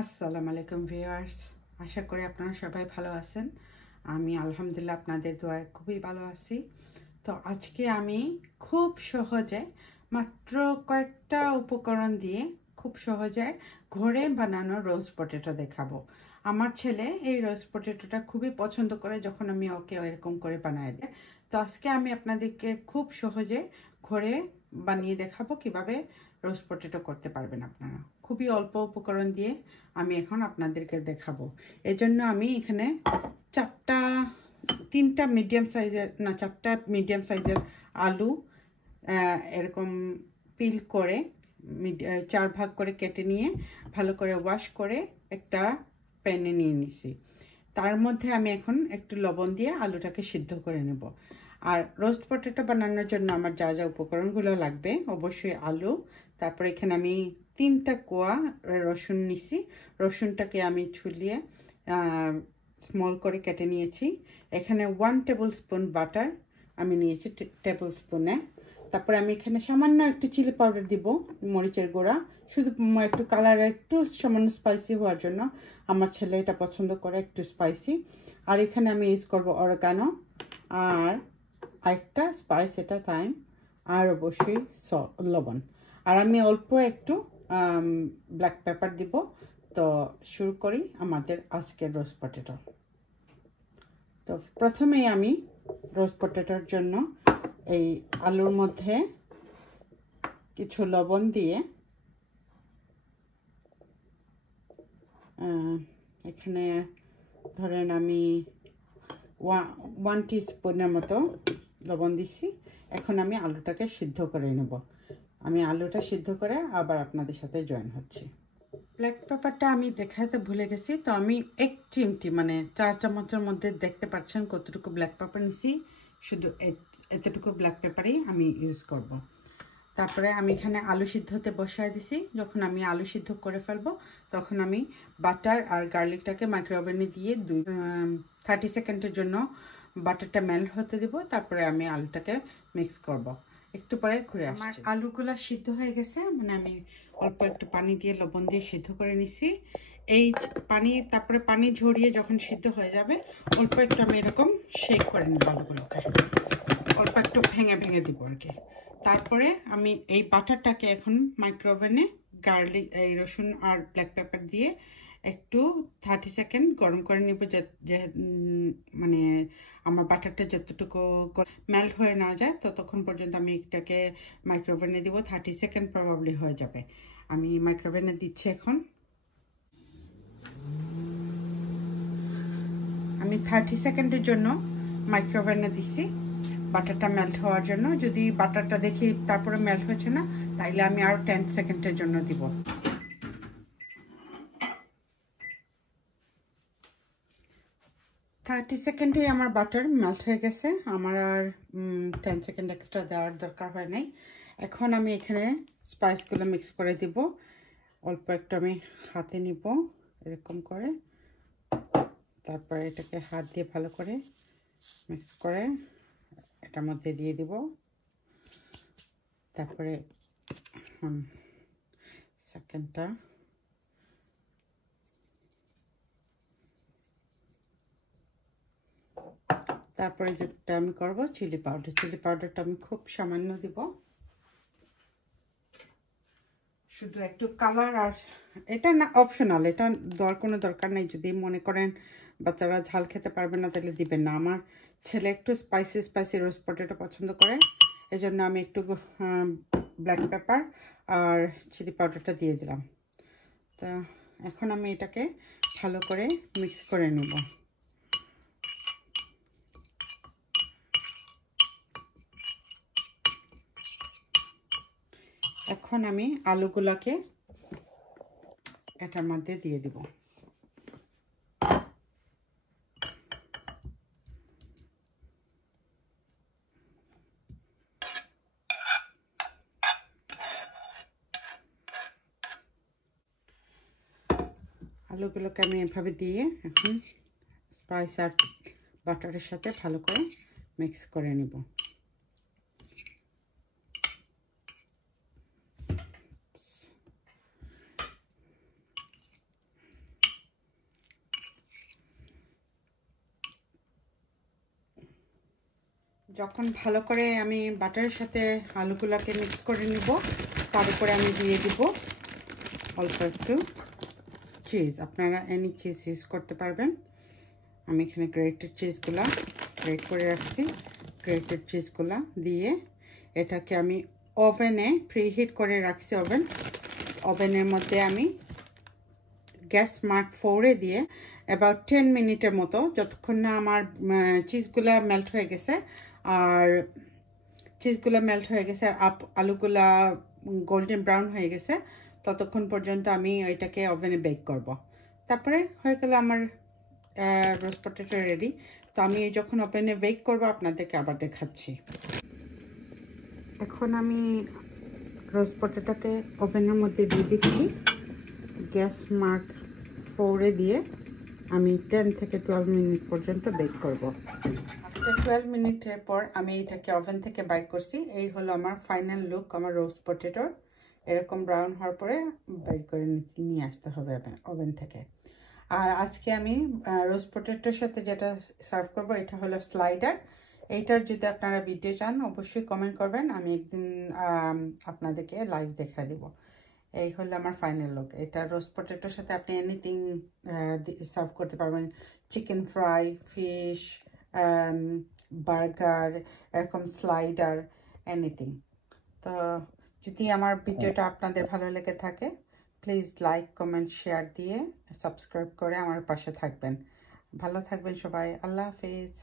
আসসালামু আলাইকুম ভিউয়ার্স, আশা করি আপনারা সবাই ভালো আছেন। আমি আলহামদুলিল্লাহ আপনাদের দোয়ায় খুবই ভালো আছি। তো আজকে আমি খুব সহজে মাত্র কয়েকটা উপকরণ দিয়ে খুব সহজে ঘরে বানানো রোজ পটেটো দেখাবো। আমার ছেলে এই রোজ পটেটোটা খুবই পছন্দ করে যখন আমি ওকে এরকম করে বানায় দিই। তো আজকে আমি আপনাদেরকে খুব সহজে ঘরে বানিয়ে দেখাবো কিভাবে রোজ পটেটো করতে পারবেন আপনারা। খুবই অল্প উপকরণ দিয়ে আমি এখন আপনাদেরকে দেখাবো। এজন্য আমি এখানে চারটা মিডিয়াম সাইজের আলু এরকম পিল করে 4 ভাগ করে কেটে নিয়ে ভালো করে ওয়াশ করে একটা প্যানে নিয়ে নিছি। তার মধ্যে আমি এখন একটু লবণ দিয়ে আলুটাকে সিদ্ধ করে নেব। আর রোস্ট পটেটো বানানোর জন্য আমার যা যা উপকরণগুলো লাগবে, অবশ্যই আলু, তারপরে এখানে আমি 3টা কোয়া রসুন নিছি। রসুনটাকে আমি ছুলিয়ে স্মল করে কেটে নিয়েছি। এখানে 1 টেবিল স্পুন বাটার আমি নিয়েছি টেবিল স্পুনে। তারপরে আমি এখানে সামান্য একটু চিলি পাউডার দিব, মরিচের গুঁড়া, শুধু একটু কালার, একটু সামান্য স্পাইসি হওয়ার জন্য। আমার ছেলে এটা পছন্দ করে একটু স্পাইসি। আর এখানে আমি ইউজ করব অরিগানো আর আরেকটা স্পাইস, এটা থাইম, আর অবশ্যই লবণ। আর আমি অল্প একটু ব্ল্যাক পেপার দিব। তো শুরু করি আমাদের আজকের রোস্ট পটেটো। তো প্রথমেই আমি রোস্ট পটেটোর জন্য এই আলুর মধ্যে কিছু লবণ দিয়ে এখানে ধরেন আমি 1 টিস্পুনের মতো লবণ দিছি। এখন আমি আলুটাকে সিদ্ধ করে নেব। আমি আলুটা সিদ্ধ করে আবার আপনাদের সাথে জয়েন হচ্ছি। ব্ল্যাক পেপারটা আমি দেখাতে ভুলে গেছি, তো আমি 1 চিমটি মানে 4 চামচের মধ্যে দেখতে পাচ্ছেন কতটুকু ব্ল্যাক পেপার নিছি। শুধু এতটুকু ব্ল্যাক পেপারই আমি ইউজ করব। তারপরে আমি এখানে আলু সিদ্ধ হতে বসায় দিছি। যখন আমি আলু সিদ্ধ করে ফেলবো তখন আমি বাটার আর গার্লিকটাকে মাইক্রোওভেনে দিয়ে 30 সেকেন্ডের জন্য বাটারটা মেল্ট হতে দিব। তারপরে আমি আলুটাকে মিক্স করব। একটু পরে ঘুরে আসছি। আমার আলুগুলো সিদ্ধ হয়ে গেছে, মানে আমি অল্প একটু পানি দিয়ে লবণ দিয়ে সিদ্ধ করে নিছি। এই তারপরে পানি ঝরিয়ে যখন সিদ্ধ হয়ে যাবে অল্প একটু আমি এরকম শেক করে নিব আলুগুলোকে, অল্প একটু ভেঙে ভেঙে দিব আর কি। তারপরে আমি এই বাটারটাকে এখন মাইক্রোওভেনে গার্লিক, এই রসুন আর ব্ল্যাক পেপার দিয়ে একটু 30 সেকেন্ড গরম করে নিব, যে মানে আমার বাটারটা যতটুকু মেল্ট হয়ে না যায় ততক্ষণ পর্যন্ত আমি এটাকে মাইক্রোওভেনে দিব। 30 সেকেন্ড প্রবাবলি হয়ে যাবে। আমি মাইক্রোওভেনে দিচ্ছি এখন। আমি 30 সেকেন্ডের জন্য মাইক্রোওভেনে দিচ্ছি বাটারটা মেল্ট হওয়ার জন্য। যদি বাটারটা দেখি তারপরে মেল্ট হচ্ছে না, তাইলে আমি আরও 10 সেকেন্ডের জন্য দিব। 30 সেকেন্ডেই আমার বাটার মেল্ট হয়ে গেছে। আমার আর 10 সেকেন্ড এক্সট্রা দেওয়ার দরকার হয় নাই। এখন আমি এখানে স্পাইসগুলো মিক্স করে দিব। অল্প একটু আমি হাতে নিব এরকম করে, তারপরে এটাকে হাত দিয়ে ভালো করে মিক্স করে এটার মধ্যে দিয়ে দিব। তারপরে সেকেন্ডটা তারপরে যেটা আমি করব চিলি পাউডারটা আমি খুব সামান্য দিব, শুধু একটু কালার। আর এটা না অপশনাল, এটা কোনো দরকার নেই। যদি মনে করেন বাচ্চারা ঝাল খেতে পারবে না তাহলে দিবেন না। আমার ছেলে একটু স্পাইসি রোস্ট পটেটো পছন্দ করে, এজন্য আমি একটু ব্ল্যাক পেপার আর চিলি পাউডারটা দিয়ে দিলাম। তা এখন আমি এটাকে ভালো করে মিক্স করে নেব। এখন আমি আলুগুলোকে এটার মধ্যে দিয়ে দিব। আলুগুলোকে আমি এভাবে দিয়ে এখন স্পাইস আর বাটারের সাথে ভালো করে মিক্স করে নিব। যখন ভালো করে আমি বাটারের সাথে আলুগুলোকে মিক্স করে নিব, তার উপরে আমি দিয়ে দিব অল্প একটু চিজ। আপনারা এনি চিজ ইউজ করতে পারবেন। আমি এখানে গ্রেটেড চিজগুলা গ্রেট করে রাখছি। গ্রেটেড চিজগুলা দিয়ে এটাকে আমি ওভেনে প্রিহিট করে রাখছি। ওভেনের মধ্যে আমি গ্যাস মার্ক 4-এ দিয়ে অ্যাবাউট 10 মিনিটের মতো, যতক্ষণ না আমার চিজগুলা মেল্ট হয়ে গেছে আর আলুগুলা গোল্ডেন ব্রাউন হয়ে গেছে, ততক্ষণ পর্যন্ত আমি এটাকে ওভেনে বেক করব। তারপরে হয়ে গেল আমার রোস্ট পটেটো রেডি। তো আমি যখন ওভেনে বেক করব আপনাদেরকে আবার দেখাচ্ছি। এখন আমি রোস্ট পটেটোকে ওভেনের মধ্যে দিয়ে দিচ্ছি। গ্যাস মার্ক 4-এ দিয়ে আমি 10 থেকে 12 মিনিট পর্যন্ত বেক করব। আফটার 12 মিনিটের পর আমি এটাকে ওভেন থেকে বাইর করছি। এই হলো আমার ফাইনাল লুক আমার রোস্ট পটেটোর। এরকম ব্রাউন হওয়ার পরে বাইর করে নিয়ে আসতে হবে ওভেন থেকে। আর আজকে আমি রোস্ট পটেটোর সাথে যেটা সার্ভ করব এটা হলো স্লাইডার। এইটার যদি আপনারা ভিডিও চান অবশ্যই কমেন্ট করবেন, আমি একদিন আপনাদেরকে লাইভ দেখা দিব। এই হলো আমার ফাইনাল লুক। এটা রোস্ট পটেটোর সাথে আপনি এনিথিং সার্ভ করতে পারবেন, চিকেন ফ্রাই, ফিশ, বার্গার, এরকম স্লাইডার, এনিথিং। তো যদি আমার ভিডিওটা আপনাদের ভালো লেগে থাকে প্লিজ লাইক, কমেন্ট, শেয়ার দিয়ে সাবস্ক্রাইব করে আমার পাশে থাকবেন। ভালো থাকবেন সবাই। আল্লাহ হাফিজ।